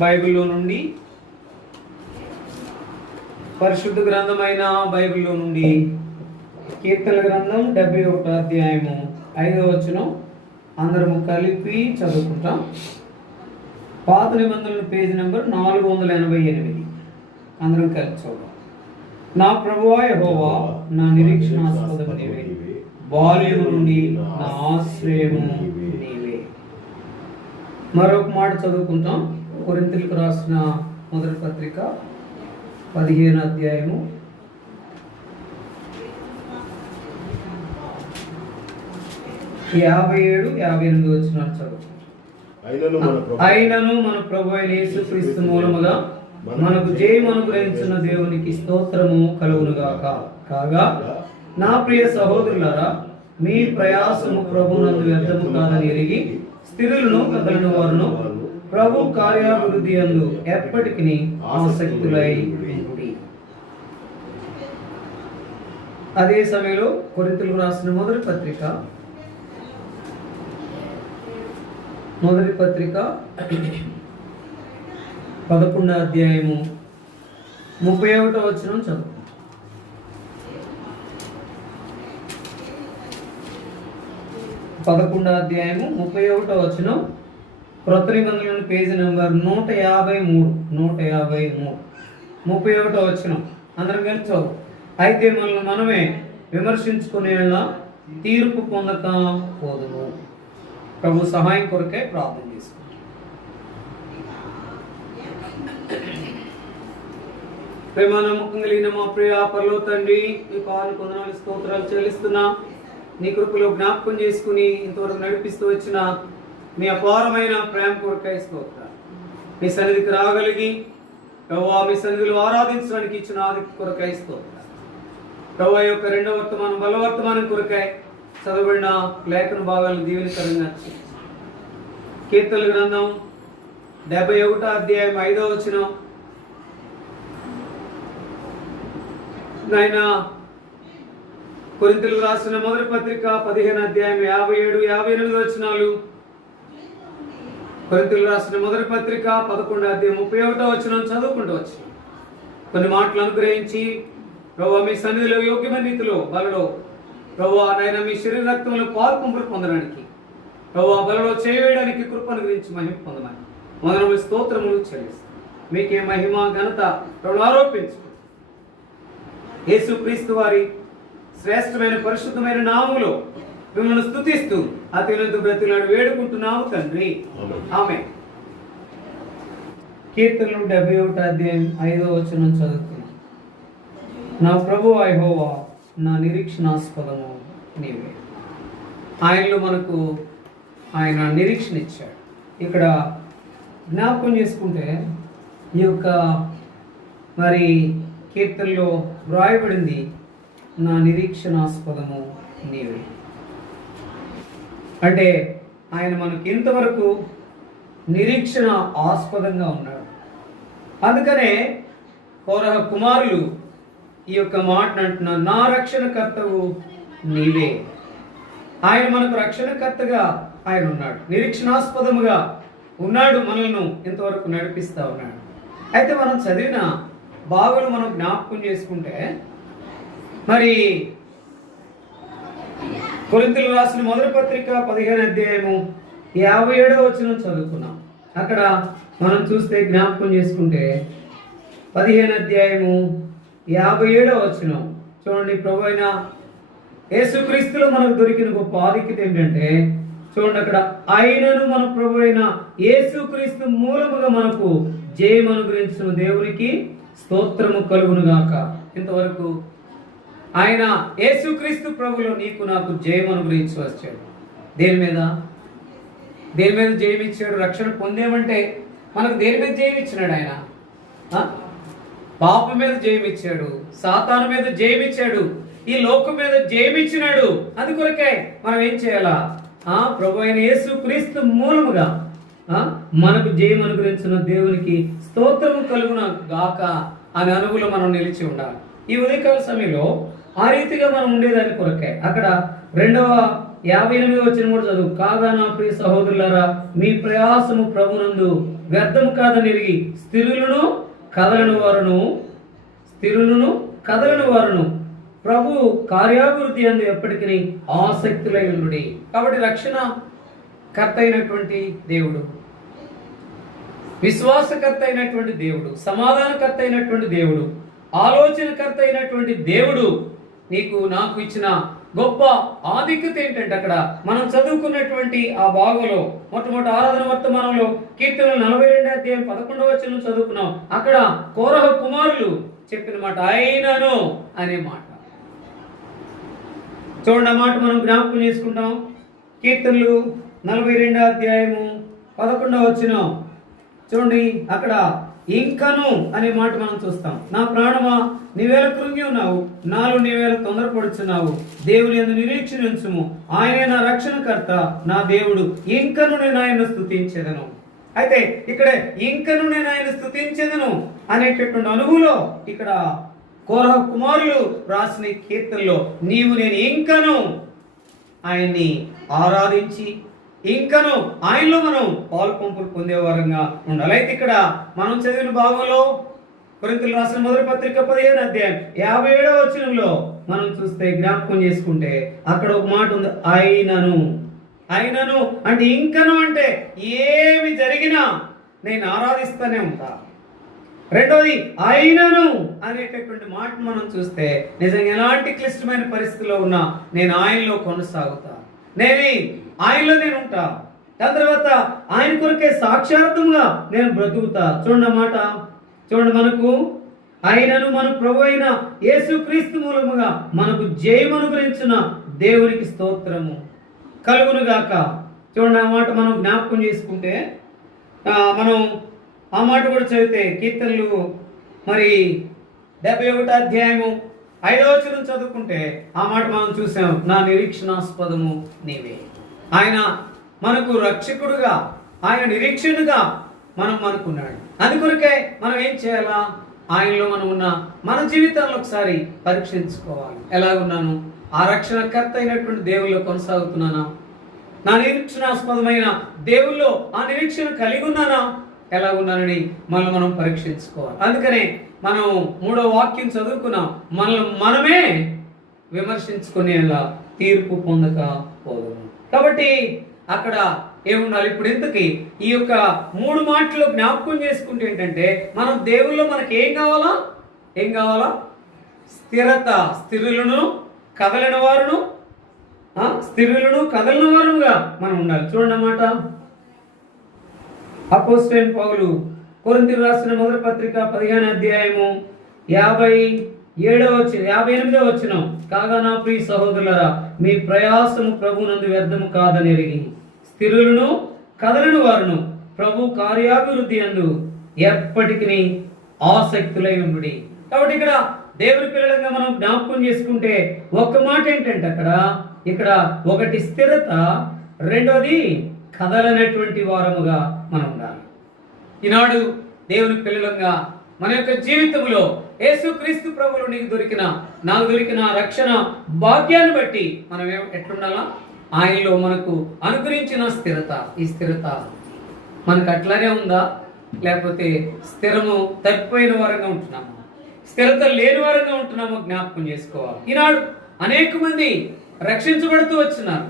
బైబిల్లో నుండి పరిశుద్ధ గ్రంథమైన బైబిల్లో నుండి కీర్తన గ్రంథం 71వ అధ్యాయము 5వ వచనం అందరము కలిపి చదువుకుంటాం. పాత నిబంధనల పేజీ నెంబర్ 488. అందరం కలిపి చదువుతాం. నా ప్రభువా యెహోవా నా నిరీక్షణాస్పదము నీవే, బాల్యము నుండి నా ఆశ్రయము నీవే. మరొక మాట చదువుకుంటాం. కొరింథీయులకు రాసిన మొదటి పత్రిక 15వ అధ్యాయము 57-58 వచనాలు చదువుకుంటాం. అయినను మన ప్రభు అయిన యేసుక్రీస్తు మూలముగా మనకు జయము అనుగ్రహించిన దేవునికి స్తోత్రము కలుగునుగాక. కాగా నా ప్రియ సహోదరులారా, మీ ప్రయాసము ప్రభునందు వ్యర్థము కాదని ఎరిగి స్థిరులను కదలని వారును ప్రభు కార్యాభివృద్ధి అందు ఎప్పటికీ ఆసక్తులై ఉండుడి. అదే సమయంలో కొరింథీయులకు రాసిన మొదటి పత్రిక 11వ అధ్యాయము 31వ వచనం చదువు. 11వ అధ్యాయము 31వ వచనం, క్రొత్త నిబంధనల పేజీ నెంబర్ 153. 31వ వచనం అందరం కలిసి చదువు. అయితే మనల్ని మనమే విమర్శించుకునేలా తీర్పు పొందక పోదుము. ప్రభు సహాయం కొరకే ప్రార్థన చేసుకుంటాం. ప్రేమ నమ్మకం కలిగిన మా ప్రియ పరలోక తండ్రి, ఈ పాలు కొందనాలు స్తోత్రాలు చెల్లిస్తున్నా. నీ కృపలో జ్ఞాపకం చేసుకుని ఇంతవరకు నడిపిస్తూ వచ్చిన మీ అపారమైన ప్రేమ కొరకై స్తోత్రాలు. మీ సన్నిధికి రాగలిగి ప్రభువా మీ సన్నిధిలో ఆరాధించడానికి ఇచ్చిన ఆది కొరకై స్తోత్రాలు. ప్రభువా యొక్క రెండవ వర్తమానం బలవర్తమానం కొరకై చదవబడిన లేఖన భాగాలను దీవెనకరంగా కీర్తన గ్రంథం 71వ అధ్యాయం 5వ వచనం, నాయన కొరింథీయులకు రాసిన మొదటి పత్రిక 15వ అధ్యాయం 57-58 వచనాలు, కొరింథీయులకు రాసిన మొదటి పత్రిక 11వ అధ్యాయం 31వ వచనం చదువుకుంటూ వచ్చిన కొన్ని మాటలు అనుగ్రహించి ప్రభువా మీ సన్నిధిలో యోగ్యమైన రీతిలో బలలో ప్రభువా నాయన మీ శరీర రక్తంలో పాల్పంపులు పొందడానికి ప్రభువా బలలో చేయడానికి కృపను గురించి మహిమ పొందమని వందనములు స్తోత్రములు చెల్లిస్తాం. మీకే మహిమ ఘనత ప్రభు ఆరోపించు. యేసుక్రీస్తు వారి శ్రేష్టమైన పరిశుద్ధమైన నామములో మిమ్మల్ని స్తుతిస్తూ అత్యున్నత బ్రతిలాడు వేడుకుంటున్నాము తండ్రి, ఆమేన్. కీర్తనలు 71వ అధ్యాయం 5వ వచనం చదువుతున్నాం. నా ప్రభువా యెహోవా నా నిరీక్షణాస్పదము నీవే. ఆయనలో మనకు ఆయన నిరీక్షణ ఇచ్చాడు. ఇక్కడ జ్ఞాపకం చేసుకుంటే ఈ యొక్క మరి కీర్తనలో వ్రాయబడింది నా నిరీక్షణాస్పదము నీవే. అంటే ఆయన మనకి ఇంతవరకు నిరీక్షణ ఆస్పదంగా ఉన్నాడు. అందుకనే కోరహ కుమారులు ఈ యొక్క మాటను అంటున్నారు, నా రక్షణకర్తవు నీవే. ఆయన మనకు రక్షణకర్తగా ఆయన ఉన్నాడు, నిరీక్షణాస్పదముగా ఉన్నాడు, మనల్ని ఇంతవరకు నడిపిస్తూ ఉన్నాడు. అయితే మనం చదివిన భాగాలు మనం జ్ఞాపకం చేసుకుంటే మరి కొరింథీయులకు రాసిన మొదటి పత్రిక 15వ అధ్యాయము 57వ వచనం చదువుకున్నాం. అక్కడ మనం చూస్తే జ్ఞాపకం చేసుకుంటే 15వ అధ్యాయము 57వ వచనం చూడండి. ప్రభు అయిన యేసుక్రీస్తులో మనకు దొరికిన గొప్ప ఆధిక్యత ఏంటంటే చూడండి, అక్కడ ఆయనను మన ప్రభు అయిన యేసుక్రీస్తు మూలముగా మనకు జయం అనుగ్రహించిన దేవునికి స్తోత్రము కలుగునుగాక. ఇంతవరకు ఆయన యేసుక్రీస్తు ప్రభులో నీకు నాకు జయం అనుగ్రహించి వచ్చాడు. దేని మీద జయం ఇచ్చాడు? రక్షణ పొందేమంటే మనకు దేని మీద జయం ఇచ్చినాడు? ఆయన పాపం మీద జయం ఇచ్చాడు, సాతాను మీద జయం ఇచ్చాడు, ఈ లోకం మీద జయం ఇచ్చినాడు. అందుకొరకే మనం ఏం చేయాలా? ప్రభు అయిన యేసుక్రీస్తు మూలముగా మనకు జయం అనుగ్రహించిన దేవునికి స్తోత్రము కలుగున గాక అనే అనుగులో మనం నిలిచి ఉండాలి. ఈ ఉదయకాల సమయంలో ఆ రీతిగా మనం ఉండేదాని కొరకే అక్కడ 58వ వచనం కూడా చదువు. కాగా నా ప్రియ సహోదరులారా, మీ ప్రయాసము ప్రభునందు వ్యర్థము కాదని ఎరిగి స్థిరులను కదలను వారును ప్రభు కార్యాభివృద్ధి అందు ఎప్పటికీ ఆసక్తులై ఉండుడి. కాబట్టి రక్షణ కర్త అయినటువంటి దేవుడు, విశ్వాసకర్త అయినటువంటి దేవుడు, సమాధానకర్త అయినటువంటి దేవుడు, ఆలోచనకర్త అయినటువంటి దేవుడు నీకు నాకు ఇచ్చిన గొప్ప ఆధిక్యత ఏంటంటే, అక్కడ మనం చదువుకున్నటువంటి ఆ భాగంలో మొట్టమొదటి ఆరాధన వర్తమానంలో కీర్తనలు 42వ అధ్యాయం 11వ వచనం చదువుకున్నాం. అక్కడ కోరహ కుమారులు చెప్పిన మాట అయినను అనే మాట చూడండి. ఆ మాట మనం జ్ఞాపకం చేసుకుంటాం. కీర్తనలు 42వ అధ్యాయము 11వ వచనం చూడండి. అక్కడ ఇంకను అనే మాట మనం చూస్తాం. నా ప్రాణమా నీవేళ కృంగి ఉన్నావు, నాలో నీవేళ తొందరపడుచున్నావు, దేవుని యందు నిరీక్షణ ఉంచుము, ఆయనే నా రక్షణకర్త, నా దేవుడు, ఇంకను నేను ఆయన స్తుతించెదను. అయితే ఇక్కడ ఇంకను నేను ఆయన స్తుతించెదను అనేటటువంటి అనుభూలో ఇక్కడ కోరహ కుమారులు రాసిన కీర్తనలో నీవు నేను ఇంకను ఆయన్ని ఆరాధించి ఇంకను ఆయనలో మనం పాలు పంపులు పొందేవారంగా ఉండాలి. అయితే ఇక్కడ మనం చదివిన భాగంలో కొరింథీయులకు రాసిన మొదటి పత్రిక 15వ అధ్యాయం 57వ వచనంలో మనం చూస్తే జ్ఞాపకం చేసుకుంటే అక్కడ ఒక మాట ఉంది, అయినను. అయినను అంటే ఇంకను అంటే ఏమి జరిగినా నేను ఆరాధిస్తూనే ఉంటా. రెండోది అయినను అనేటటువంటి మాట మనం చూస్తే నిజంగా ఎలాంటి క్లిష్టమైన పరిస్థితిలో ఉన్నా నేను ఆయనలో కొనసాగుతా, ఆయనలో నేను ఉంటా. దాని తర్వాత ఆయన కొరకే సాక్షాత్తుగా నేను బ్రతుకుతా. చూడండి మాట చూడండి, మనకు ఆయనను మన ప్రభు అయిన యేసుక్రీస్తు మూలముగా మనకు జయమును గురించిన దేవునికి స్తోత్రము కలుగునుగాక. చూడండి ఆ మాట మనం జ్ఞాపకం చేసుకుంటే మనం ఆ మాట కూడా చదివితే కీర్తనలు మరి 71వ అధ్యాయము 5వ వచనం చదువుకుంటే ఆ మాట మనం చూసాం, నా నిరీక్షణాస్పదము నీవే. ఆయన మనకు రక్షకుడుగా, ఆయన నిరీక్షణగా మనకున్నాడు. అందుకొరకే మనం ఏం చేయాలా, ఆయనలో మనం ఉన్న మన జీవితాల్లో ఒకసారి పరీక్షించుకోవాలి. ఎలాగున్నాను, ఆ రక్షణకర్త అయినటువంటి దేవుల్లో కొనసాగుతున్నానా, నా నిరీక్షణాస్పదమైన దేవుల్లో ఆ నిరీక్షణ కలిగి ఉన్నానా, ఎలాగున్నానని మనం పరీక్షించుకోవాలి. అందుకనే మనం 3వ వాక్యం చదువుకున్నాం, మనమే విమర్శించుకునేలా తీర్పు పొందకపోదుము. కాబట్టి అక్కడ ఏముండాలి, ఇప్పుడు ఇంతకీ ఈ యొక్క 3 మాటలు జ్ఞాపకం చేసుకుంటే ఏంటంటే మనం దేవుల్లో మనకి ఏం కావాలా స్థిరత, స్థిరులను కదలని వారుగా మనం ఉండాలి. చూడండి అన్నమాట, అపోస్తలుడైన పౌలు కొరింథీయులకు రాసిన మొదటి పత్రిక 15వ అధ్యాయము 58వ వచనం, కాగా నా ప్రియ సహోదరులారా మీ ప్రయాసము ప్రభునందు వ్యర్థము కాదని ఎరిగి స్థిరులను కదలని వారును ప్రభు కార్యాభివృద్ధి అందు ఎప్పటికీ ఆసక్తులై ఉండుడి. కాబట్టి ఇక్కడ దేవుని పిల్లలంగా మనం జ్ఞాపకం చేసుకుంటే ఒక్క మాట ఏంటంటే ఇక్కడ ఒకటి స్థిరత, రెండోది కదలనటువంటి వారముగా మనం ఉండాలి. ఈనాడు దేవుని పిల్లలంగా మన యొక్క జీవితంలో యేసుక్రీస్తు ప్రభువులో నాకు దొరికిన రక్షణ భాగ్యాన్ని బట్టి మనం ఎట్లుండాలా, ఆయనలో మనకు అనుగ్రహించిన స్థిరత, ఈ స్థిరత మనకు అట్లానే ఉందా, లేకపోతే స్థిరము తప్పిపోయిన వారంగా ఉంటున్నాము, స్థిరత లేని వారంగా ఉంటున్నామో జ్ఞాపకం చేసుకోవాలి. ఈనాడు అనేక మంది రక్షించబడుతూ వచ్చినారు,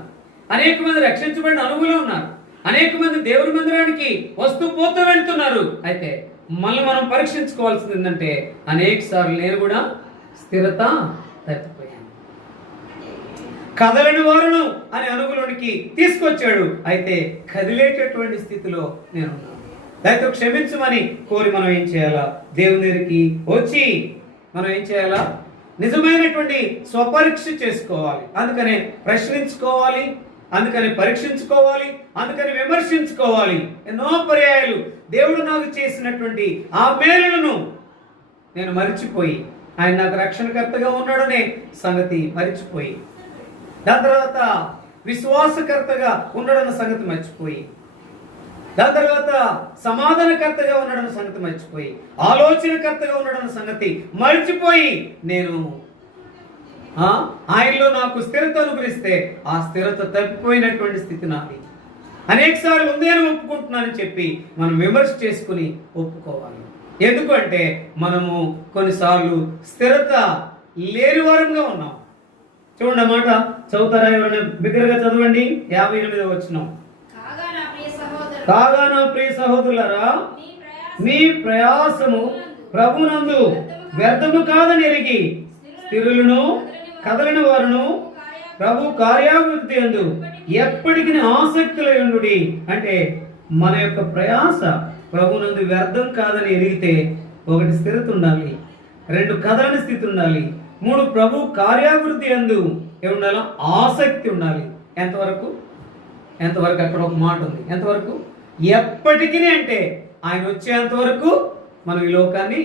అనేక మంది రక్షించబడిన అనుభవంలో ఉన్నారు, అనేక మంది దేవుని మందిరానికి వస్తూ పోతూ వెళ్తున్నారు. అయితే మనం పరీక్షించుకోవాల్సింది ఏంటంటే అనేక సార్లు నేను కూడా స్థిరత తప్పిపోయాను, కదలని వారును అనే అనుభవంలోనికి తీసుకొచ్చాడు. అయితే కదిలేటటువంటి స్థితిలో నేనున్నాను, దాంతో క్షమించమని కోరి మనం ఏం చేయాలా, దేవుని దగ్గరికి వచ్చి మనం ఏం చేయాలా, నిజమైనటువంటి స్వపరీక్ష చేసుకోవాలి. అందుకనే ప్రశ్నించుకోవాలి, అందుకని పరీక్షించుకోవాలి, అందుకని విమర్శించుకోవాలి. ఎన్నో పర్యాయాలు దేవుడు నాకు చేసినటువంటి ఆ మేలులను నేను మరిచిపోయి, ఆయన నాకు రక్షణకర్తగా ఉన్నాడనే సంగతి మరిచిపోయి, దాని తర్వాత విశ్వాసకర్తగా ఉన్నాడన్న సంగతి మర్చిపోయి, దాని తర్వాత సమాధానకర్తగా ఉన్నాడన్న సంగతి మర్చిపోయి, ఆలోచనకర్తగా ఉన్నాడన్న సంగతి మర్చిపోయి నేను ఆయనలో నాకు స్థిరత అనుగ్రహిస్తే ఆ స్థిరత తప్పిపోయినటువంటి స్థితి నాది. అనేకసార్లు ఉంది అని ఒప్పుకుంటున్నానని చెప్పి మనం విమర్శ చేసుకుని ఒప్పుకోవాలి. ఎందుకంటే మనము కొన్నిసార్లు స్థిరత లేని వారంగా ఉన్నాం. చూడండి మాట చదువుతారా? ఎవరైనా బిగ్గరగా చదవండి. 58వ వచనం. కాగా నా ప్రియ సహోదరులారా, మీ ప్రయాసము ప్రభునందు వ్యర్థము కాదని ఎరిగి స్థిరులను కదలని వారును ప్రభు కార్యాభివృద్ధి యందు ఎప్పటికీ ఆసక్తులై ఉండుడి. అంటే మన యొక్క ప్రయాస ప్రభునందు వ్యర్థం కాదని ఎరిగితే 1 స్థిరత ఉండాలి, 2 కదలని స్థితి ఉండాలి, 3 ప్రభు కార్యాభివృద్ధి యందు ఏముండాలి? ఆసక్తి ఉండాలి. ఎంతవరకు? అక్కడ ఒక మాట ఉంది. ఎంతవరకు? ఎప్పటికీ. అంటే ఆయన వచ్చేంత వరకు మనం ఈ లోకాన్ని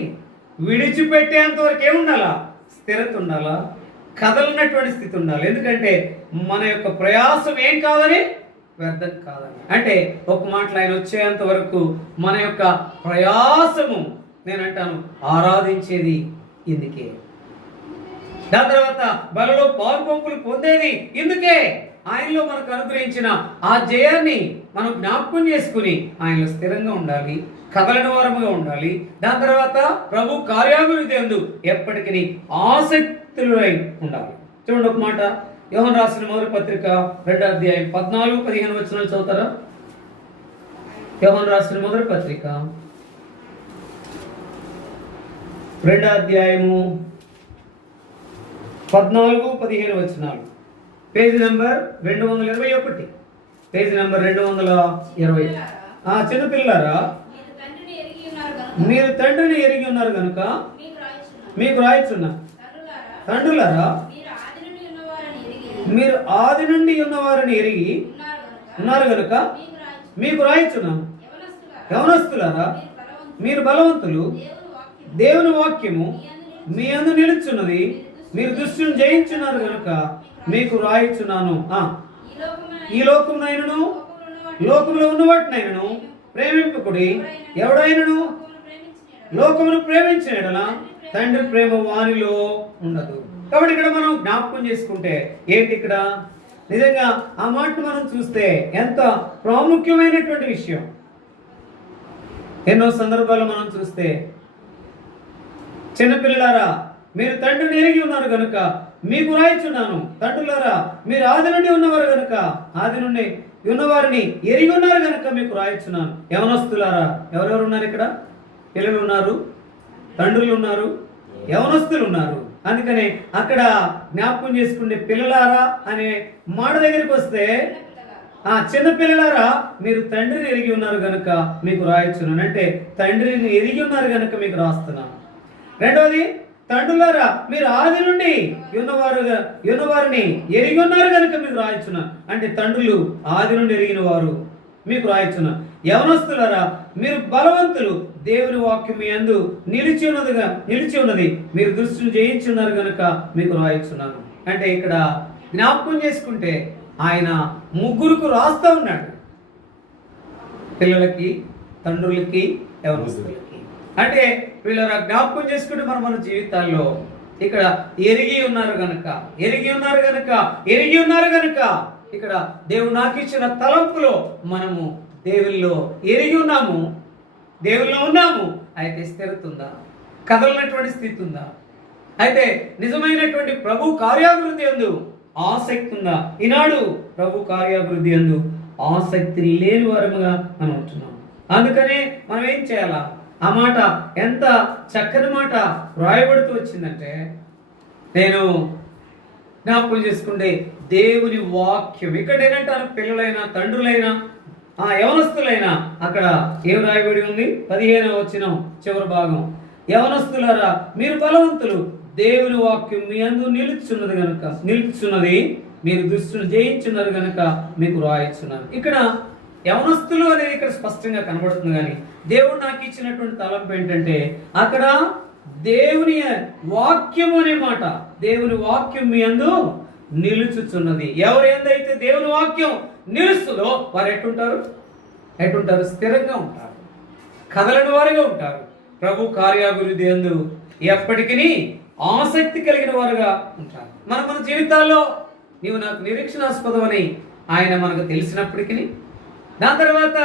విడిచిపెట్టేంత వరకు ఏముండాలా? స్థిరత ఉండాలా, కదలనటువంటి స్థితి ఉండాలి. ఎందుకంటే మన యొక్క ప్రయాసం ఏం కాదని? వ్యర్థం కాదని. అంటే ఒక మాటలో ఆయన వచ్చేంత వరకు మన యొక్క ప్రయాసము, నేనంటాను, ఆరాధించేది ఇందుకే. దాని తర్వాత బలలో పాలుపంపులు పొందేది ఇందుకే. ఆయనలో మనకు అనుగ్రహించిన ఆ జయాన్ని మనం జ్ఞాపకం చేసుకుని ఆయనలో స్థిరంగా ఉండాలి, కదలని వారముగా ఉండాలి. దాని తర్వాత ప్రభు కార్యాభివృద్ధి యందు ఎప్పటికీ ఆసక్తులై ఉండాలి. చూడండి ఒక మాట, యోహాను రాసిన మొదటి పత్రిక 2వ అధ్యాయం 14-15 వచనాలు చదువుతారా? యోహాను రాసిన మొదటి పత్రిక 2వ అధ్యాయము 14-15 వచనాలు. Page number 221. Page number 220. చిన్నపిల్లారా, మీరు తండ్రిని ఎరిగి ఉన్నారు కనుక మీకు రాయిచున్నా. తండ్రులారా, మీరు ఆది నుండి ఉన్నవారని ఎరిగి ఉన్నారు కనుక మీకు రాయిచున్నాను. యవనస్తులారా, మీరు బలవంతులు, దేవుని వాక్యము మీ అందు నిలుచున్నది, మీరు దుష్టుని జయించున్నారు కనుక మీకు రాయిచున్నాను. ఈ లోకమునైనను లోకములో ఉన్నవాటినైనను ప్రేమింపకుడి. ఎవడైనను లోకమును ప్రేమించిన యెడల తండ్రి ప్రేమ వానిలో ఉండదు. కాబట్టి ఇక్కడ మనం జ్ఞాపకం చేసుకుంటే ఏంటి ఇక్కడ? నిజంగా ఆ మాట మనం చూస్తే ఎంత ప్రాముఖ్యమైనటువంటి విషయం. ఎన్నో సందర్భాల్లో మనం చూస్తే, చిన్నపిల్లలారా, మీరు తండ్రిని ఎరిగి ఉన్నారు కనుక మీకు రాయిచున్నాను. తండ్రులారా, మీరు ఆది నుండి ఉన్నవారు కనుక ఆది నుండి ఉన్నవారిని ఎరిగి ఉన్నారు కనుక మీకు రాయిచున్నాను. యవనస్తులారా, ఎవరెవరు ఉన్నారు ఇక్కడ? పిల్లలు ఉన్నారు, తండ్రులు ఉన్నారు, యవనస్తులు ఉన్నారు. అందుకనే అక్కడ జ్ఞాపకం చేసుకుంటే పిల్లలారా అనే మాట దగ్గరికి వస్తే, చిన్న పిల్లలారా, మీరు తండ్రిని ఎరిగి ఉన్నారు కనుక మీకు రాయిచున్నాను. అంటే తండ్రిని ఎరిగి ఉన్నారు కనుక మీకు రాస్తున్నాను. రెండవది, తండ్రులారా, మీరు ఆది నుండి ఉన్నవారిని ఎరిగి ఉన్నారు కనుక మీకు రాయిచున్నాను. అంటే తండ్రులు ఆది నుండి ఎరిగిన వారు మీకు రాయిచున్నాను. యవనస్తులారా, మీరు బలవంతులు, దేవుని వాక్యం మీ యందు నిలిచి ఉన్నది, మీరు దుష్టుని జయించున్నారు కనుక మీకు రాయిచున్నాను. అంటే ఇక్కడ జ్ఞాపకం చేసుకుంటే ఆయన ముగ్గురుకు రాస్తా ఉన్నాడు, పిల్లలకి, తండ్రులకి, యవనస్తులకి. అంటే వీళ్ళ జ్ఞాపకం చేసుకుంటే మన జీవితాల్లో ఇక్కడ ఎరిగి ఉన్నారు గనుక ఇక్కడ దేవుడు నాకు ఇచ్చిన తలంపులో మనము దేవుల్లో ఎరిగి ఉన్నాము, దేవుల్లో ఉన్నాము. అయితే స్థిరత ఉందా? కదలనటువంటి స్థితి ఉందా? అయితే నిజమైనటువంటి ప్రభు కార్యాభివృద్ధి యందు ఆసక్తి ఉందా? ఈనాడు ప్రభు కార్యాభివృద్ధి యందు ఆసక్తి లేని వారముగా మనం ఉంటున్నాం. అందుకనే మనం ఏం చేయాలా? ఆ మాట ఎంత చక్కని మాట రాయబడుతూ వచ్చిందంటే, నేను జ్ఞాపకం చేసుకుంటే దేవుని వాక్యం ఇక్కడ ఏంటంటారు? పిల్లలైనా, తండ్రులైనా, యవనస్తులైనా, అక్కడ ఏం రాయబడి ఉంది? 15వ వచనం చివరి భాగం. యవనస్తులారా, మీరు బలవంతులు, దేవుని వాక్యం మీ యందు నిలుచున్నది, మీరు దుష్టుని జయించున్నారు కనుక మీకు రాయిచున్నాను. ఇక్కడ యవనస్తులు అనేది ఇక్కడ స్పష్టంగా కనబడుతుంది. కానీ దేవుడు నాకు ఇచ్చినటువంటి తలంపు ఏంటంటే, అక్కడ దేవుని వాక్యం అనే మాట, దేవుని వాక్యం మీ యందు నిలుచుచున్నది. ఎవరు ఏందైతే దేవుని వాక్యం నిలుస్తుందో వారు ఎట్టుంటారు? స్థిరంగా ఉంటారు, కదలని వారుగా ఉంటారు. ప్రభు కార్యాభివృద్ధి యందు ఎప్పటికీ ఆసక్తి కలిగిన వారుగా ఉంటారు. మన జీవితాల్లో నీవు నాకు నిరీక్షణాస్పదమని ఆయన మనకు తెలిసినప్పటికీ, దాని తర్వాత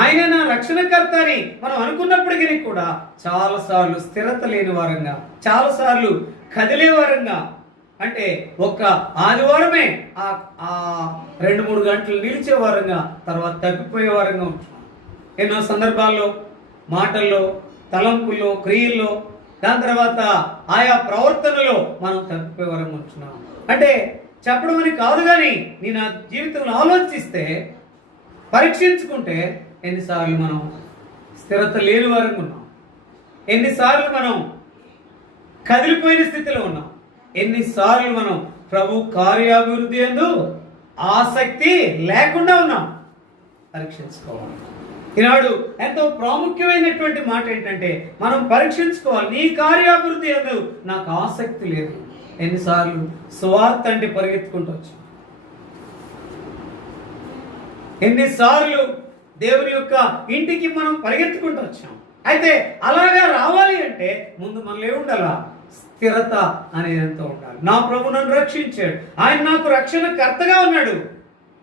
ఆయన నా రక్షణకర్త అని మనం అనుకున్నప్పటికీ కూడా చాలాసార్లు స్థిరత లేని వారంగా, చాలాసార్లు కదిలే వారంగా, అంటే ఒక్క ఆదివారమే ఆ 2-3 గంటలు నిలిచే వారంగా, తర్వాత తప్పిపోయే వారంగా ఉంటున్నాం. ఎన్నో సందర్భాల్లో మాటల్లో, తలంపుల్లో, క్రియల్లో, దాని తర్వాత ఆయా ప్రవర్తనలో మనం తప్పిపోయే వారంగా ఉంటున్నాం. అంటే చెప్పడం అని కాదు, కానీ నేను నా జీవితంలో ఆలోచిస్తే, పరీక్షించుకుంటే ఎన్నిసార్లు మనం స్థిరత లేని వారంగా ఉన్నాం, ఎన్నిసార్లు మనం కదిలిపోయిన స్థితిలో ఉన్నాం, ఎన్నిసార్లు మనం ప్రభు కార్యాభివృద్ధి యందు ఆసక్తి లేకుండా ఉన్నాం. పరీక్షించుకోవాలి. ఈనాడు ఎంతో ప్రాముఖ్యమైనటువంటి మాట ఏంటంటే మనం పరీక్షించుకోవాలి. నీ కార్యాభివృద్ధి యందు నాకు ఆసక్తి లేదు. ఎన్నిసార్లు స్వార్థ అంటే పరిగెత్తుకుంటూ వచ్చాం, ఎన్నిసార్లు దేవుని యొక్క ఇంటికి మనం పరిగెత్తుకుంటూ వచ్చాం. అయితే అలాగా రావాలి అంటే ముందు మనలో ఏముండాలా? స్థిరత అనేది ఎంతో ఉండాలి. నా ప్రభు నన్ను రక్షించాడు, ఆయన నాకు రక్షణకర్తగా ఉన్నాడు.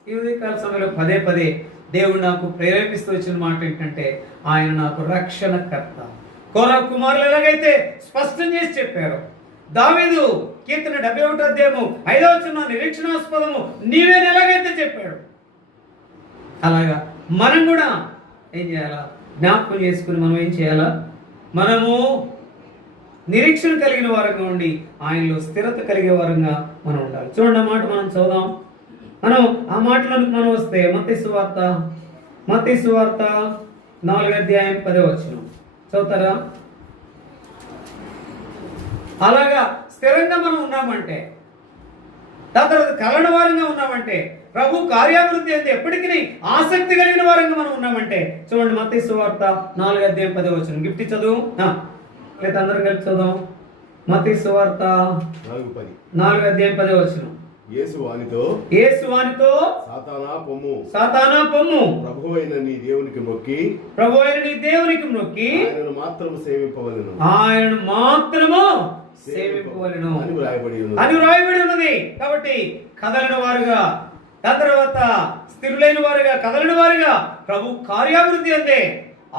ఈ ఉదయకాల సమయంలో పదే పదే దేవుడు నాకు ప్రేరేపిస్తూ వచ్చిన మాట ఏంటంటే ఆయన నాకు రక్షణకర్త. కోరా కుమారులు ఎలాగైతే స్పష్టం చేసి చెప్పారు, దావీదు కీర్తన 71వ అధ్యాయము 5వ వచనం నిరీక్షణాస్పదము నీవేని ఎలాగైతే చెప్పాడు, అలాగా మనం కూడా ఏం చేయాలా? జ్ఞాపకం చేసుకుని మనం ఏం చేయాలా? మనము నిరీక్షణ కలిగిన వారంగా ఉండి ఆయనలో స్థిరత కలిగే వారంగా మనం ఉండాలి. చూడండి, ఆ మాట మనం చదువుదాం. మనం ఆ మాటలకు మనం వస్తే మత్తయి సువార్త 4వ అధ్యాయం 10వ వచనం చదువుతారా? అలాగా స్థిరంగా మనం ఉన్నామంటే, దాని తర్వాత కలన వారంగా ఉన్నామంటే, ప్రభు కార్యాభివృద్ధి అంటే ఎప్పటికీ ఆసక్తి కలిగిన వారంగా మనం ఉన్నామంటే, చూడండి మత్తయి సువార్త 4వ అధ్యాయం 10వ వచనం. గిఫ్ట్ చదువు, లేదా అందరం కలిపి చదువు. మత్తయి సువార్త 4వ అధ్యాయం 10వ వచనం. యేసు వానితో సాతానా పొమ్ము, ప్రభువైన నీ దేవునికి మొక్కి ఆయనను మాత్రము సేవింపవలెను అని వ్రాయబడి ఉన్నది. కాబట్టి కదలని వారుగా, దాని తర్వాత స్థిరులైన వారుగా, కదలని వారుగా ప్రభు కార్యాభివృద్ధి అంతే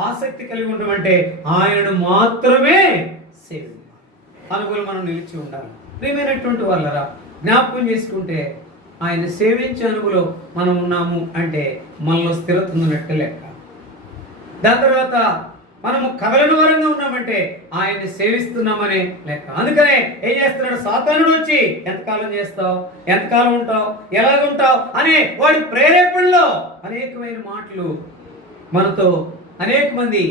ఆసక్తి కలిగి ఉండమంటే ఆయనను మాత్రమే సేవించాలి. అనుగులు మనం నిలిచి ఉండాలి. ప్రియమైనటువంటి వాళ్ళరా, జ్ఞాపకం చేసుకుంటే ఆయన సేవించే అనుగులో మనం ఉన్నాము అంటే మనలో స్థిరత ఉన్నట్టు లెక్క. దాని తర్వాత మనము కదలని వారంగా ఉన్నామంటే ఆయన సేవిస్తున్నామనే లెక్క. అందుకనే ఏం చేస్తున్నాడు? సాతానుడు వచ్చి ఎంతకాలం చేస్తావు, ఎంతకాలం ఉంటావు, ఎలాగుంటావు అనే వాడి ప్రేరేపణలో అనేకమైన మాటలు మనతో అనేక మంది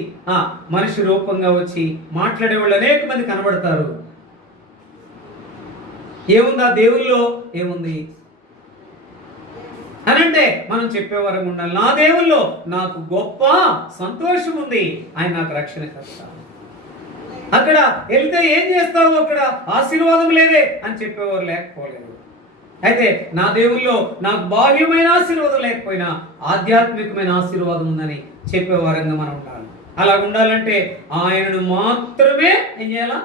మనిషి రూపంగా వచ్చి మాట్లాడే వాళ్ళు అనేక మంది కనబడతారు. ఏముంది ఆ దేవుల్లో? ఏముంది అనంటే మనం చెప్పేవారం ఉండాలి. నా దేవుల్లో నాకు గొప్ప సంతోషం ఉంది, ఆయన నాకు రక్షణకర్త. అక్కడ వెళ్తే ఏం చేస్తావు? అక్కడ ఆశీర్వాదం లేదే అని చెప్పేవారు లేకపోలేదు. అయితే నా దేవుల్లో నాకు బాహ్యమైన ఆశీర్వాదం లేకపోయినా ఆధ్యాత్మికమైన ఆశీర్వాదం ఉందని చెప్పేవారంగా మనం ఉండాలి. అలా ఉండాలంటే ఆయనను మాత్రమే ఏం చేయాలా?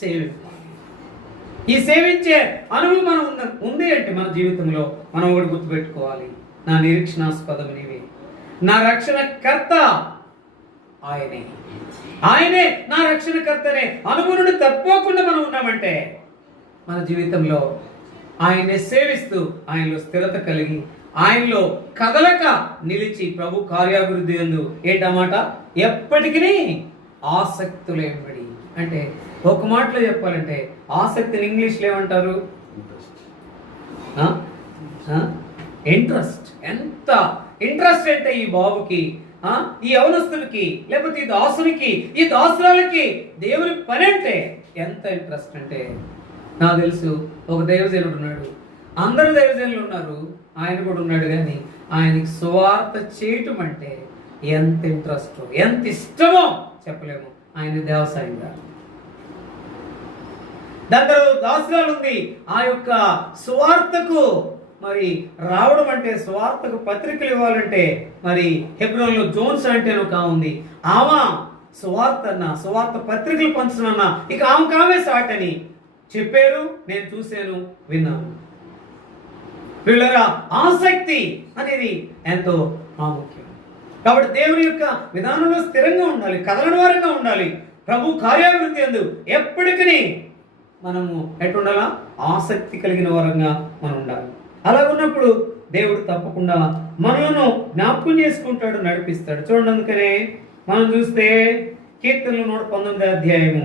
సేవించాలి. ఈ సేవించే అనుభవం మనం ఉంది అంటే మన జీవితంలో మనం ఒకటి గుర్తుపెట్టుకోవాలి, నా నిరీక్షణాస్పదం నీవే, నా రక్షణకర్త ఆయనే నా రక్షణకర్తనే అనుభవం నుండి తప్పకుండా మనం ఉన్నామంటే మన జీవితంలో ఆయన్ని సేవిస్తూ ఆయనలో స్థిరత కలిగి ఆయనలో కదలక నిలిచి ప్రభు కార్యాభివృద్ధి యందు ఏంటన్నమాట ఎప్పటికీ ఆసక్తులేంబడి. అంటే ఒక మాటలో చెప్పాలంటే ఆసక్తిని ఇంగ్లీష్లో ఏమంటారు? ఇంట్రెస్ట్. ఎంత ఇంట్రెస్ట్ అంటే ఈ బాబుకి, ఈ యవనస్తుడికి, లేకపోతే ఈ దాసునికి, ఈ దాసురాలకి దేవుని పని అంటే ఎంత ఇంట్రెస్ట్ అంటే, నాకు తెలుసు ఒక దైవజనుడు ఉన్నాడు, అందరూ దైవజనులు ఉన్నారు, ఆయన కూడా ఉన్నాడు, కానీ ఆయనకి సువార్త చేయటం అంటే ఎంత ఇంట్రెస్ట్, ఎంత ఇష్టమో చెప్పలేము. ఆయన దేవసాయంగా దాని తర్వాత దాసురాలు ఉంది, ఆ యొక్క సువార్తకు మరి రావడం అంటే, సువార్తకు పత్రికలు ఇవ్వాలంటే మరి హెబ్రోన్లో జోన్స్ అంటే ఒక ఉంది, ఆమె సువార్త పత్రికలు పంచుతున్నా ఇక ఆమె సాటని చెప్పారు. నేను చూశాను, విన్నాను. పిల్లరా, ఆసక్తి అనేది ఎంతో ప్రాముఖ్యం. కాబట్టి దేవుని యొక్క విధానంలో స్థిరంగా ఉండాలి, కదలని వారంగా ఉండాలి. ప్రభు కార్యాభివృద్ధి యందు ఎప్పటికీ మనము ఎట్టుండాలా? ఆసక్తి కలిగిన వారంగా మనం ఉండాలి. అలా ఉన్నప్పుడు దేవుడు తప్పకుండా మనలను జ్ఞాపకం చేసుకుంటాడు, నడిపిస్తాడు. చూడండి, అందుకనే మనం చూస్తే కీర్తనలు 119 అధ్యాయము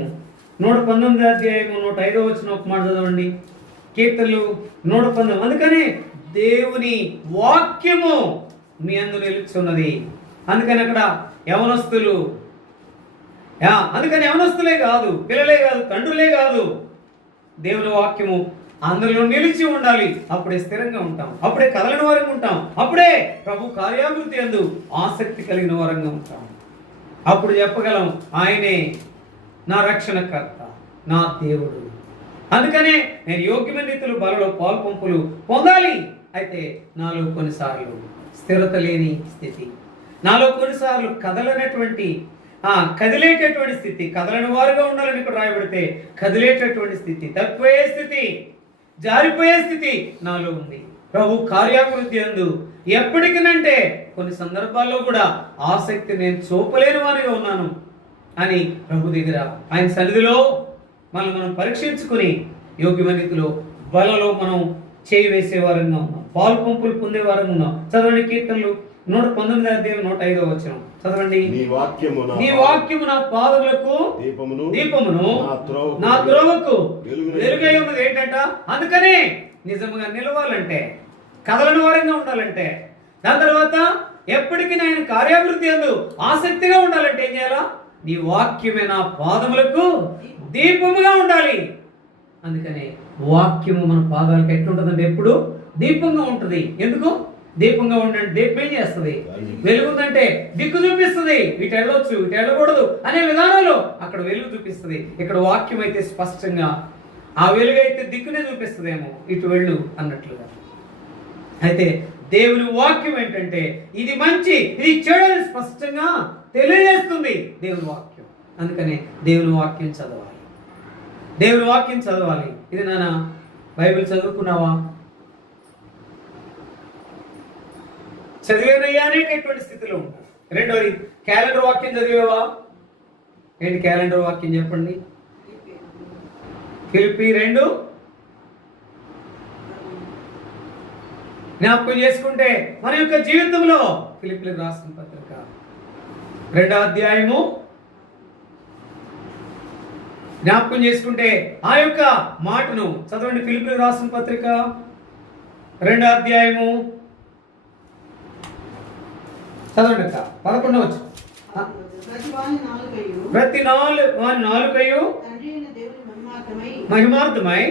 105వ వచనం ఒక మాట చదవండి. కీర్తనలు 119. అందుకనే దేవుని వాక్యము మీ అందు నిలుచున్నది. అందుకని అక్కడ యవనస్తులు, అందుకని యవనస్తులే కాదు, పిల్లలే కాదు, తండ్రులే కాదు, దేవుని వాక్యము అందరిలో నిలిచి ఉండాలి. అప్పుడే స్థిరంగా ఉంటాం, అప్పుడే కదలని వారంగా ఉంటాం, అప్పుడే ప్రభు కార్యాభివృద్ధి యందు ఆసక్తి కలిగిన వారంగా ఉంటాం. అప్పుడు చెప్పగలం, ఆయనే నా రక్షణకర్త, నా దేవుడు. అందుకనే నేను యోగ్యమైన రీతిలో బలలో పాల్పంపులు పొందాలి. అయితే నాలో కొన్నిసార్లు స్థిరత లేని స్థితి, నాలో కొన్నిసార్లు కదలనటువంటి కదిలేటటువంటి స్థితి, కదలని వారుగా ఉండాలని ఇక్కడ రాయబడితే కదిలేటటువంటి స్థితి, తప్పిపోయే స్థితి, జారిపోయే స్థితి నాలో ఉంది. ప్రభు కార్యాభివృద్ధి యందు ఎప్పటికనంటే కొన్ని సందర్భాల్లో కూడా ఆసక్తి నేను చూపలేని వారిగా ఉన్నాను అని ప్రభు దగ్గర ఆయన సన్నిధిలో మనం పరీక్షించుకుని యోగ్యమైన రీతిలో బలలో మనం చేయి వేసేవారంగా ఉన్నాం, పాలు పంపులు పొందేవారంగా ఉన్నాం. చదవండి కీర్తనలు 119 అధ్యాయం 105వ వచనం చదవండి. నీ వాక్యము నా పాదములకు దీపమును నా త్రోవకు వెలుగై ఉన్నది. ఏంటంట? అందుకనే నిజంగా నిలవాలంటే, కదలని వారంగా ఉండాలంటే, దాని తర్వాత ఎప్పటికీ ఆయన కార్యాభివృద్ధి యందు ఆసక్తిగా ఉండాలంటే ఏం చేయాలా? నీ వాక్యమే నా పాదములకు దీపముగా ఉండాలి. అందుకనే వాక్యము మన పాదాలకు ఎట్లుంటుందంటే ఎప్పుడు దీపంగా ఉంటుంది. ఎందుకు దీపంగా ఉండండి? దీపం ఏం చేస్తుంది? వెలుగుందంటే దిక్కు చూపిస్తుంది, ఇటు వెళ్ళొచ్చు, ఇటు వెళ్ళకూడదు అనే విధానంలో అక్కడ వెలుగు చూపిస్తుంది. ఇక్కడ వాక్యం అయితే స్పష్టంగా ఆ వెలుగు అయితే దిక్కునే చూపిస్తుందేమో, ఇటు వెళ్ళు అన్నట్లుగా. అయితే దేవుని వాక్యం ఏంటంటే ఇది మంచి, ఇది చెడు అని స్పష్టంగా తెలియజేస్తుంది దేవుని వాక్యం. అందుకనే దేవుని వాక్యం చదవాలి, దేవుని వాక్యం చదవాలి. ఇది నాన్న బైబిల్ చదువుకున్నావా, చదివేనయ్యా అనేటటువంటి స్థితిలో ఉంటారు. రెండోది క్యాలెండర్ వాక్యం చదివేవా? ఏంటి క్యాలెండర్ వాక్యం చెప్పండి. ఫిలిప్పీ 2 జ్ఞాపకం చేసుకుంటే మన యొక్క జీవితంలో ఫిలిప్పీలకు రాసిన పత్రిక 2వ అధ్యాయము జ్ఞాపకం చేసుకుంటే ఆ యొక్క మాటను చదవండి. ఫిలిప్పీలకు రాసిన పత్రిక 2వ అధ్యాయము చదవండి. 11వ వచనం. ప్రతి నాలుకయు మహిమార్థమై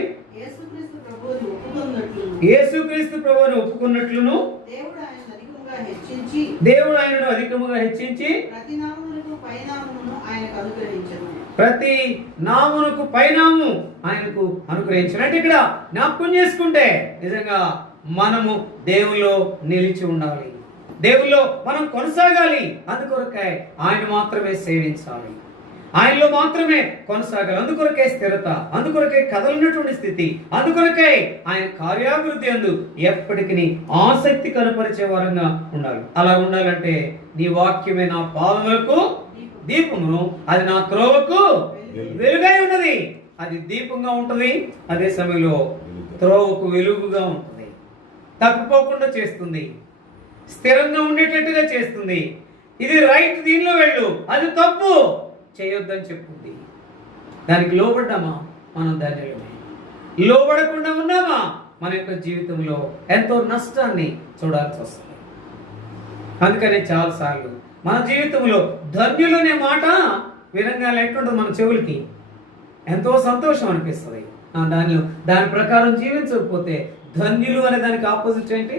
యేసుక్రీస్తు ప్రభువును ఒప్పుకున్నట్లును దేవుడు ఆయనను అధికముగా హెచ్చించి ప్రతి నామమునకు పైనాము ఆయనకు అనుగ్రహించాడు. అంటే ఇక్కడ జ్ఞాపకం చేసుకుంటే నిజంగా మనము దేవుల్లో నిలిచి ఉండాలి, దేవుల్లో మనం కొనసాగాలి. అందుకొరకే ఆయన మాత్రమే సేవించాలి, ఆయనలో మాత్రమే కొనసాగాలి. అందుకొరకే స్థిరత, అందుకొరకే కదలనటువంటి స్థితి, అందుకొరకే ఆయన కార్యాభివృద్ధి యందు ఎప్పటికీ ఆసక్తి కనపరిచే వారంగా ఉండాలి. అలా ఉండాలంటే నీ వాక్యమే నా పాదములకు దీపమును, అది నా త్రోవకు వెలుగై ఉన్నది. అది దీపంగా ఉంటుంది, అదే సమయంలో త్రోవకు వెలుగుగా ఉంటుంది, తప్పిపోకుండా చేస్తుంది, స్థిరంగా ఉండేటట్టుగా చేస్తుంది. ఇది రైట్, దీనిలో వెళ్ళు, అది తప్పు చేయొద్దని చెప్పుద్ది. దానికి లోబడ్డామా? మనం దానిలో లోబడకుండా ఉన్నామా? మన యొక్క జీవితంలో ఎంతో నష్టాన్ని చూడాల్సి వస్తుంది. అందుకనే చాలాసార్లు మన జీవితంలో ధన్యులు అనే మాట వినంగానే ఎట్లుంటుంది, మన చెవులకి ఎంతో సంతోషం అనిపిస్తుంది. దాని ప్రకారం జీవించకపోతే ధన్యులు అనే దానికి ఆపోజిట్ ఏంటి?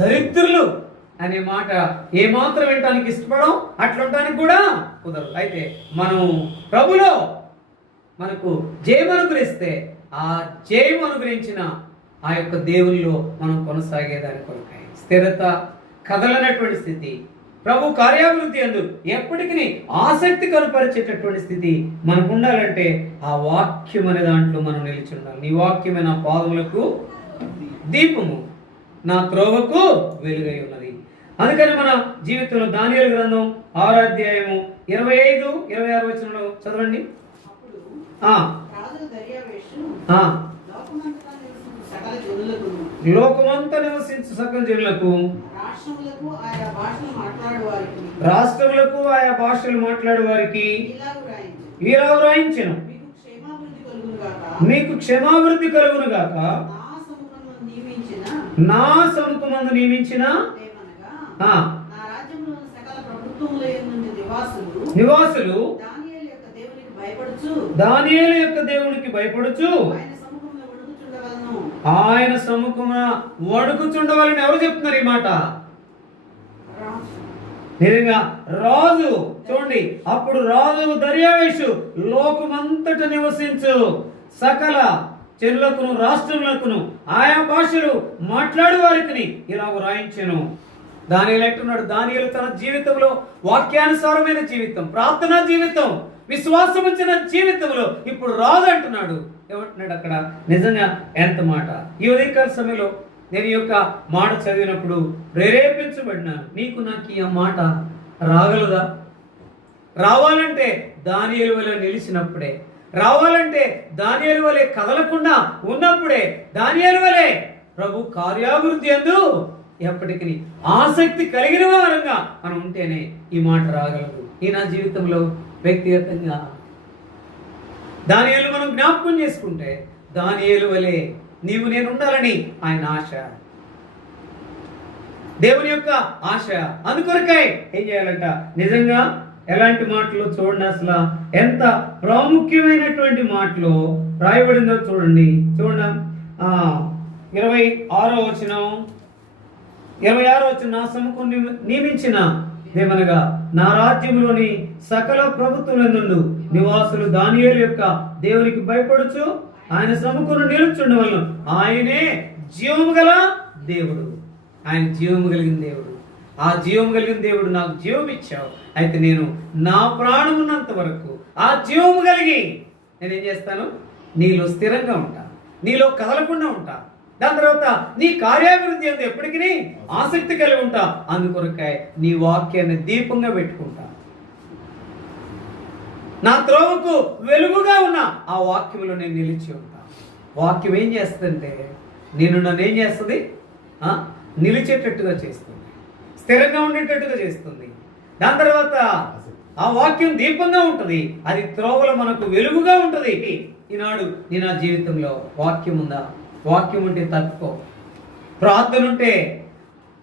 దరిద్రులు అనే మాట ఏమాత్రం వినటానికి ఇష్టపడం, అట్లుంటానికి కూడా కుదరదు. అయితే మనం ప్రభులో మనకు జయం అనుగ్రహిస్తే ఆ జయం అనుగ్రహించిన ఆ యొక్క దేవుల్లో మనం కొనసాగేదాని కొరకై స్థిరత, కదలనటువంటి స్థితి, ప్రభు కార్యాభివృద్ధి యందు ఎప్పటికీ ఆసక్తి కనపరిచేటటువంటి స్థితి మనకు ఉండాలంటే ఆ వాక్యం అనే దాంట్లో మనం నిలిచి ఉండాలి. నీ వాక్యమే నా పాదములకు దీపము, నా త్రోవకు వెలుగై ఉన్నది. అందుకని మన జీవితంలో దానియేలు గ్రంథం 6వ అధ్యాయము 25, 26 వచనంలో చదవండి. అప్పుడు ఆ రాజు దర్యావేషు ఆ లోకమంతటా నివసించు సకల జనులకును, లోకమంతా నివసించు సకల జనులకు, రాష్ట్రములకు ఆయా భాషలు మాట్లాడు వారికి రాష్ట్రములకు ఆయా భాషలు మాట్లాడే వారికి ఇలాగు రాయించు. ఇలా వ్రాయించెను, మీకు క్షేమాభివృద్ధి కలుగును గాక. మీకు క్షమాభివృద్ధి కలుగును గాక. నా సముఖమును నియమించిన నా సముఖమందు నియమించిన ఏమనగా, ఆ నా రాజ్యములోని సకల ప్రభుత్వముల యందు నివాసులు నివాసులు దానియేలు యొక్క దేవునికి భయపడుచు దానియేలు యొక్క దేవునికి భయపడుచు ఆయన సముఖంలో వణుకుచుండవలెను. ఆయన సముఖమున వణుకుచుండవాలని ఎవరు చెప్తున్నారు ఈ మాట? నిజంగా రాజు చూడండి, అప్పుడు రాజు దర్యావేషు లోకమంతట నివసించు సకల చెరులకును రాష్ట్రములకును ఆయా భాషలు మాట్లాడు వారికి ఇలా రాయించెను. దానియేలు అంటున్నాడు, దానియేలు తన జీవితంలో వాక్యానుసారమైన జీవితం, ప్రార్థనా జీవితం, విశ్వాసం ఉంచిన జీవితంలో ఇప్పుడు రాజు అంటున్నాడు. ఏమంటున్నాడు అక్కడ? నిజంగా ఎంత మాట! ఈ ఉదయకాల సమయంలో నేను ఈ యొక్క మాట చదివినప్పుడు ప్రేరేపించబడినాను. నీకు నాకు ఈ మాట రాగలదా? రావాలంటే దానియేలు వలె నిలిచినప్పుడే, రావాలంటే దానియేలు వలె కదలకుండా ఉన్నప్పుడే, దానియేలు వలె ప్రభు కార్యాభివృద్ధి యందు ఎప్పటికీ ఆసక్తి కలిగిన వారంగా మనం ఉంటేనే ఈ మాట రాగలదు. ఈ నా జీవితంలో వ్యక్తిగతంగా దానియేలు మనం జ్ఞాపకం చేసుకుంటే, దానియేలు వలె నీవు నేను ఉండాలని ఆయన ఆశ, దేవుని యొక్క ఆశ. అందుకొరకై ఏం చేయాలంట? నిజంగా ఎలాంటి మాటలు చూడండి, అసలు ఎంత ప్రాముఖ్యమైనటువంటి మాటలు రాయబడిందో చూడండి. చూడండి 26వ వచనం, 26వ వచనం, నా సముఖం నియమించిన ఏమనగా నా రాజ్యంలోని సకల ప్రభుత్వములందు నివాసులు దానియేలు యొక్క దేవునికి భయపడుచు ఆయన సముఖం నిలుచుండవలను. ఆయనే జీవము గల దేవుడు, ఆయన జీవము కలిగిన దేవుడు. ఆ జీవము కలిగిన దేవుడు నాకు జీవం ఇచ్చావు. అయితే నేను నా ప్రాణం ఉన్నంత వరకు ఆ జీవము కలిగి నేనేం చేస్తాను? నీలో స్థిరంగా ఉంటా, నీలో కదలకుండా ఉంటా. దాని తర్వాత నీ కార్యాభివృద్ధి అంతా ఎప్పటికీ ఆసక్తి కలిగి ఉంటా. అందుకొరకాయ నీ వాక్యాన్ని దీపంగా పెట్టుకుంటా. నా త్రోవకు వెలుగుగా ఉన్న ఆ వాక్యంలో నేను నిలిచి ఉంటా. వాక్యం ఏం చేస్తుందంటే నన్ను ఏం చేస్తుంది? నిలిచేటట్టుగా చేస్తుంది, స్థిరంగా ఉండేటట్టుగా చేస్తుంది. దాని తర్వాత ఆ వాక్యం దీపంగా ఉంటుంది, అది త్రోవలో మనకు వెలుగుగా ఉంటుంది. ఈనాడు నీ నా జీవితంలో వాక్యం ఉందా? వాక్యం ఉంటే తట్టుకో, ప్రార్థన ఉంటే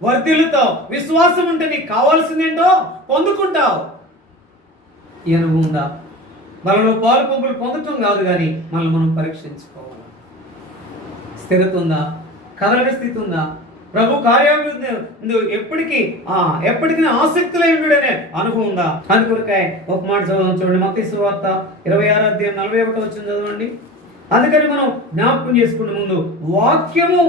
వర్ధిల్లుతావు, విశ్వాసం ఉంటే నీకు కావాల్సిందేంటో పొందుకుంటావు. ఈ అనుభవం ఉందా? మనలో పాలు పంపులు పొందటం కాదు, కానీ మనల్ని మనం పరీక్షించుకోవాలి. స్థిరత ఉందా? కదలని స్థితి ఉందా? ప్రభు కార్యాభివృద్ధి ఎప్పటికీ ఆసక్తిలో ఉండుడనే అనుభవం ఉందా? అందుకొరకాయ ఒక మాట చదవడం చూడండి. మత్తయి సువార్త 26వ అధ్యాయం 41వ వచనం చదవండి. అందుకని మనం జ్ఞాపకం చేసుకుంటే ముందు వాక్యము,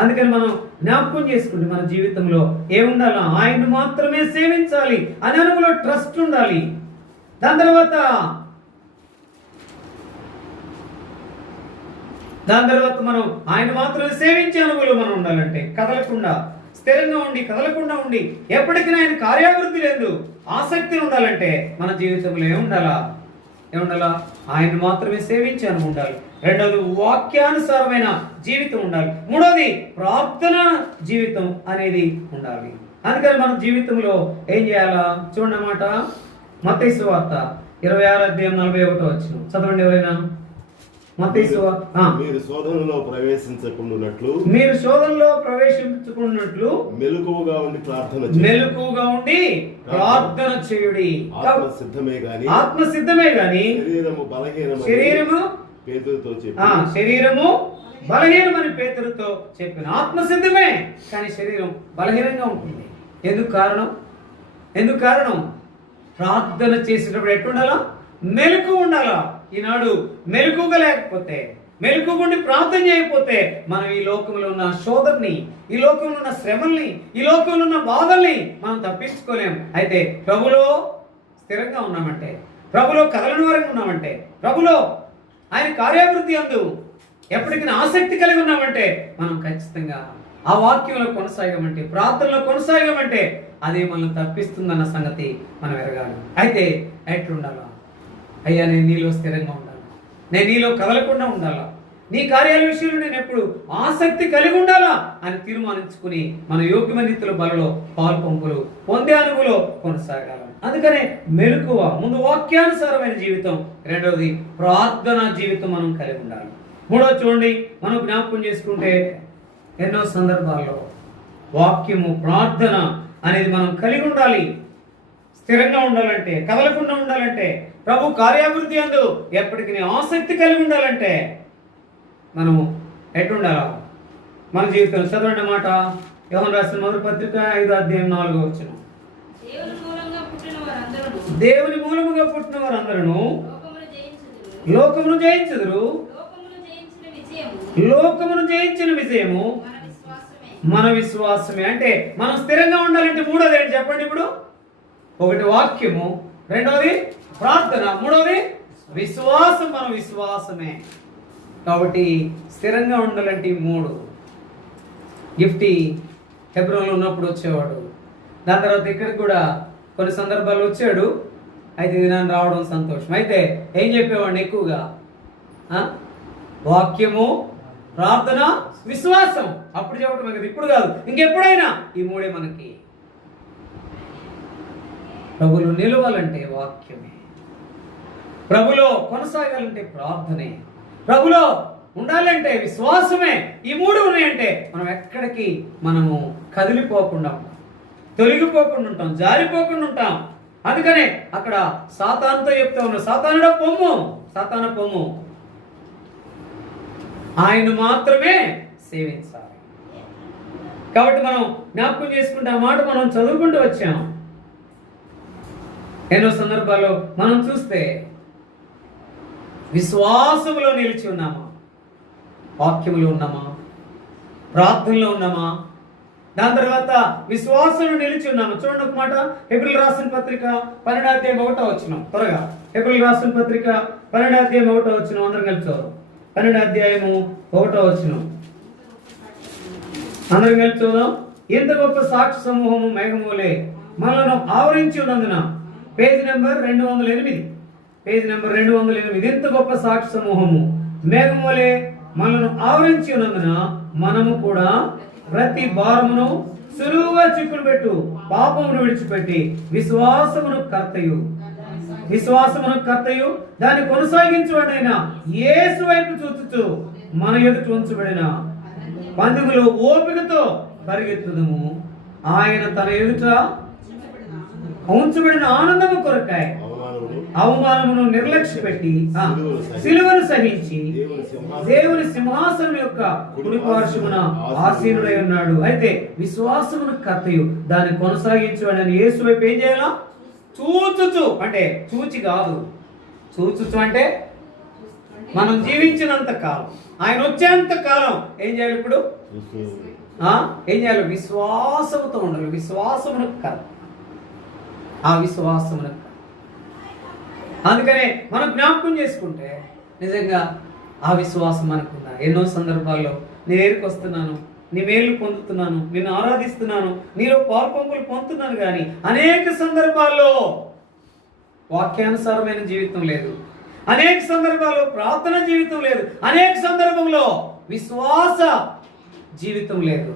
అందుకని మనం జ్ఞాపకం చేసుకుంటే మన జీవితంలో ఏముండాలా? ఆయన్ని మాత్రమే సేవించాలి అనే అనుభవంలో ట్రస్ట్ ఉండాలి. దాని తర్వాత మనం ఆయన మాత్రమే సేవించే అనుభవంలో మనం ఉండాలంటే కదలకుండా, స్థిరంగా కదలకుండా ఉండి ఎప్పటికీ ఆయన కార్యాభివృద్ధి లేదు ఆసక్తి ఉండాలంటే మన జీవితంలో ఏముండాలా? ఆయన మాత్రమే సేవించే అనుభవం ఉండాలి. రెండవది వాక్యానుసారమైన జీవితం ఉండాలి. మూడవది ప్రార్థన జీవితం అనేది ఉండాలి. అందుకని మన జీవితంలో ఏం చేయాలా? చూడండి అన్నమాట. మత్తయి సువార్త 26వ అధ్యాయం 41వ వచనం చదవండి ఎవరైనా. మత్తయి సువార్త మీరు శోధనలో ప్రవేశించుకున్నట్లు మెలకువగా ఉండి ప్రార్థన చేయుడి. ఆత్మ సిద్ధమే గాని శరీరము బలహీనమని పేతురుతో చెప్పిన. ఆత్మ సిద్ధమే కానీ శరీరం బలహీనంగా ఉంటుంది. ఎందుకు కారణం? ప్రార్థన చేసేటప్పుడు ఎట్టుండాలా? మెలకు ఉండాలా. ఈనాడు మెలకుగా లేకపోతే, మెలకుగుండి ప్రార్థన చేయకపోతే మనం ఈ లోకంలో ఉన్న శోధనని, ఈ లోకంలో ఉన్న శ్రమల్ని, ఈ లోకంలో ఉన్న బాధల్ని మనం తప్పించుకోలేం. అయితే ప్రభులో స్థిరంగా ఉన్నామంటే, ప్రభులో కదలని వారంగా ఉన్నామంటే, ప్రభులో ఆయన కార్యాభివృద్ధి అందు ఎప్పటికీ ఆసక్తి కలిగి ఉన్నామంటే మనం ఖచ్చితంగా ఆ వాక్యంలో కొనసాగమంటే, ప్రార్థనలో కొనసాగమంటే అది మనల్ని తప్పిస్తుందన్న సంగతి మనం ఎరగాలి. అయితే ఎట్లుండాలా? అయ్యా, నేను నీలో స్థిరంగా ఉండాలా, నేను నీలో కదలకుండా ఉండాలా, నీ కార్యాల విషయంలో నేను ఎప్పుడు ఆసక్తి కలిగి ఉండాలా అని తీర్మానించుకుని మన యోగ్యమైన రీతిలో బలలో పాలు పంపులు పొందే అనుభవంలో కొనసాగాలి. అందుకనే మెలకువ, ముందు వాక్యానుసారమైన జీవితం, రెండవది ప్రార్థనా జీవితం మనం కలిగి ఉండాలి. మూడవది చూడండి, మనం జ్ఞాపకం చేసుకుంటే ఎన్నో సందర్భాల్లో వాక్యము, ప్రార్థన అనేది మనం కలిగి ఉండాలి. స్థిరంగా ఉండాలంటే, కదలకుండా ఉండాలంటే, ప్రభు కార్యాభివృద్ధి అందు ఎప్పటికీ ఆసక్తి కలిగి ఉండాలంటే మనము ఎట్లుండాలా? మన జీవితంలో చదవండి మాట, యోహాను రాసిన మొదటి పత్రిక 5వ అధ్యాయం 4వ వచనం. దేవుని మూలముగా పుట్టిన వారందరూ లోకమును జయించుదురు. లోకమును జయించిన విజయము మన విశ్వాసమే. అంటే మనం స్థిరంగా ఉండాలంటే మూడోది ఏంటి చెప్పండి? ఇప్పుడు ఒకటి వాక్యము, రెండవది ప్రార్థన, మూడవది విశ్వాసం. మన విశ్వాసమే. కాబట్టి స్థిరంగా ఉండాలంటే ఈ మూడు. గిఫ్టీ హెబ్రోన్లో ఉన్నప్పుడు వచ్చేవాడు, దాని తర్వాత ఇక్కడికి కూడా కొన్ని సందర్భాల్లో వచ్చాడు. అయితే దినాన్ని రావడం సంతోషం. అయితే ఏం చెప్పేవాడిని ఎక్కువగా? వాక్యము, ప్రార్థన, విశ్వాసం. అప్పుడు చెప్పడం కదా, ఇప్పుడు కాదు, ఇంకెప్పుడైనా ఈ మూడే మనకి. ప్రభులో నిలవాలంటే వాక్యమే, ప్రభులో కొనసాగాలంటే ప్రార్థనే, ప్రభులో ఉండాలంటే విశ్వాసమే. ఈ మూడు ఉన్నాయంటే మనం ఎక్కడికి మనము కదిలిపోకుండా ఉంటాం, తొలగిపోకుండా ఉంటాం, జారిపోకుండా ఉంటాం. అందుకనే అక్కడ సాతానుతో చెప్తా ఉన్నాడు, సాతానుడా పొమ్ము, సాతాను పొమ్ము, ఆయన మాత్రమే సేవించాలి. కాబట్టి మనం జ్ఞాపకం చేసుకుంటే ఆ మాట మనం చదువుకుంటూ వచ్చాం. ఎన్నో సందర్భాల్లో మనం చూస్తే విశ్వాసములో నిలిచి ఉన్నామా, వాక్యములో ఉన్నామా, ప్రార్థనలో ఉన్నామా, దాని తర్వాత విశ్వాసంలో నిలిచి ఉన్నామా? చూడండి ఒక మాట, హెబ్రీయులకు రాసిన పత్రిక 12వ అధ్యాయం 1వ వచనం. త్వరగా హెబ్రీయులకు రాసిన పత్రిక 12వ అధ్యాయం 1వ వచనం అందరం కలిసి చదువు. 12వ అధ్యాయము 1వ వచనం అందరం కలిసి చదువుదాం. ఎంత గొప్ప సాక్షి సమూహము మేఘములే మనలను ఆవరించి ఉన్నందున. Page number 208, page number 208. ఎంత గొప్ప సాక్షి సమూహము మేఘములే మనను ఆవరించి ఉన్నందున మనము కూడా ప్రతి భారమును సులువుగా చిక్కులు పెట్టు పాపమును విడిచిపెట్టి విశ్వాసమును కర్తయు దాన్ని కొనసాగించువాడైన యేసు వైపు చూచుచు మన ఎదుట ఉంచబడిన పందెములో ఓపికతో పరిగెత్తుదము. ఆయన తన ఎదుట ఉంచబడిన ఆనందము కొరకాయ అవమానమును నిర్లక్ష్య పెట్టి సిలువను సహించి దేవుని సింహాసనం యొక్క కుడిపార్శ్వమున ఆసీనుడై ఉన్నాడు. అయితే విశ్వాసమును కర్తయు దాన్ని కొనసాగించువాడని యేసు వైపు ఏం చేయాలా? చూచుచు, అంటే చూచి కాదు, చూచుచు అంటే మనం జీవించినంత కాలం, ఆయన వచ్చేంత కాలం ఏం చేయాలి? ఇప్పుడు ఏం చేయాలి? విశ్వాసముతో ఉండాలి. విశ్వాసమును కర్త, ఆ విశ్వాసమును. అందుకనే మనం జ్ఞాపకం చేసుకుంటే నిజంగా ఆ విశ్వాసం మనకుందా? ఎన్నో సందర్భాల్లో నేను ఏరికి వస్తున్నాను, నీ మేలు పొందుతున్నాను, నిన్ను ఆరాధిస్తున్నాను, నీలో పాల్పంపులు పొందుతున్నాను, కానీ అనేక సందర్భాల్లో వాక్యానుసారమైన జీవితం లేదు, అనేక సందర్భాల్లో ప్రార్థన జీవితం లేదు, అనేక సందర్భంలో విశ్వాస జీవితం లేదు.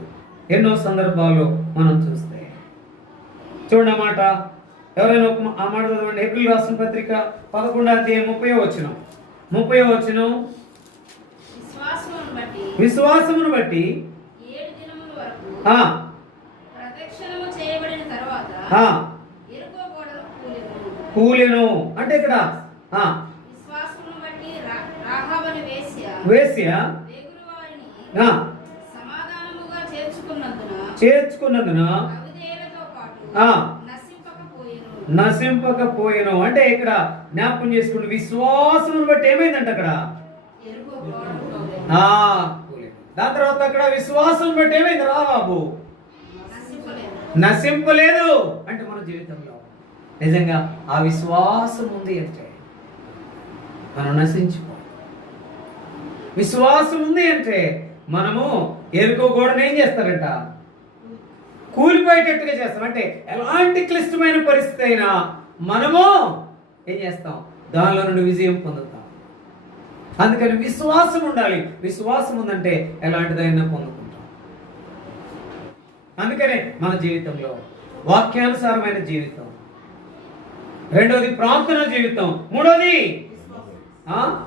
ఎన్నో సందర్భాల్లో మనం చూస్తే చూడండి ఆ మాట, ఎవరైనా ఆ మాట చదవండి. హెబ్రీయులకు రాసిన పత్రిక 11వ అధ్యాయం 30వ వచనం. 30వ వచనం. విశ్వాసమును బట్టి 7 దినముల వరకు ప్రదక్షిణము చేయబడిన తరువాత యెరికో గోడలు కూలెను. అంటే ఇక్కడ విశ్వాసమును బట్టి రాహాబను వేశ్య వేగురు వారిని సమాధానముగా చేర్చుకున్నందున అవిధేయులతో పాటు నశింపకపోయేను. అంటే ఇక్కడ జ్ఞాపకం చేసుకుంటే విశ్వాసమును బట్టి ఏమైందంట అక్కడ? దాని తర్వాత అక్కడ విశ్వాసం బట్టి ఏమైంది? రాహాబు నశింపలేదు. అంటే మన జీవితంలో నిజంగా ఆ విశ్వాసం ఉంది అంటే మనం నశించుకో. విశ్వాసం ఉంది అంటే మనము ఎరుకో గోడను ఏం చేస్తారంట? కూలిపోయేటట్టుగా చేస్తాం. అంటే ఎలాంటి క్లిష్టమైన పరిస్థితి అయినా మనము ఏం చేస్తాం? దానిలో నుండి విజయం పొందుతాం. అందుకని విశ్వాసం ఉండాలి. విశ్వాసం ఉందంటే ఎలాంటిదైనా పొందుకుంటాం. అందుకనే మన జీవితంలో వాక్యానుసారమైన జీవితం, రెండోది ప్రార్థన జీవితం, మూడోది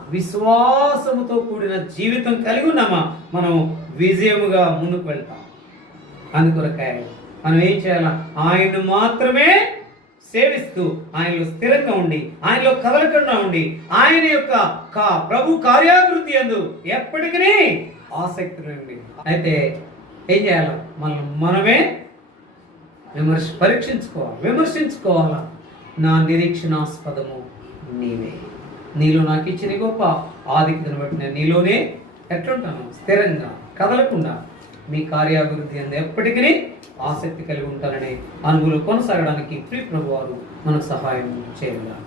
విశ్వాసముతో కూడిన జీవితం కలిగి ఉన్నామా మనం విజయముగా ముందుకు వెళ్తాం. అందుకొరకాయ మనం ఏం చేయాలా? ఆయన్ను మాత్రమే సేవిస్తూ ఆయనలో స్థిరంగా ఉండి, ఆయనలో కదలకుండా ఉండి, ఆయన యొక్క ప్రభు కార్యాభివృద్ధి యందు ఎప్పటికీ ఆసక్తి ఉండి, అయితే ఏం చేయాలి? మనమే విమర్శించుకోవాలా. నా నిరీక్షణాస్పదము నీవే. నీలో నాకు ఇచ్చిన గొప్ప ఆధిక్యతను బట్టి నేను నీలోనే ఎట్లుంటాను? స్థిరంగా కదలకుండా మీ కార్యాభివృద్ధి అందు ఎప్పటికీ ఆసక్తి కలిగి ఉంటాననే అనుభూతులు కొనసాగడానికి ప్రియ ప్రభువారు మనకు సహాయం చేయగలరు.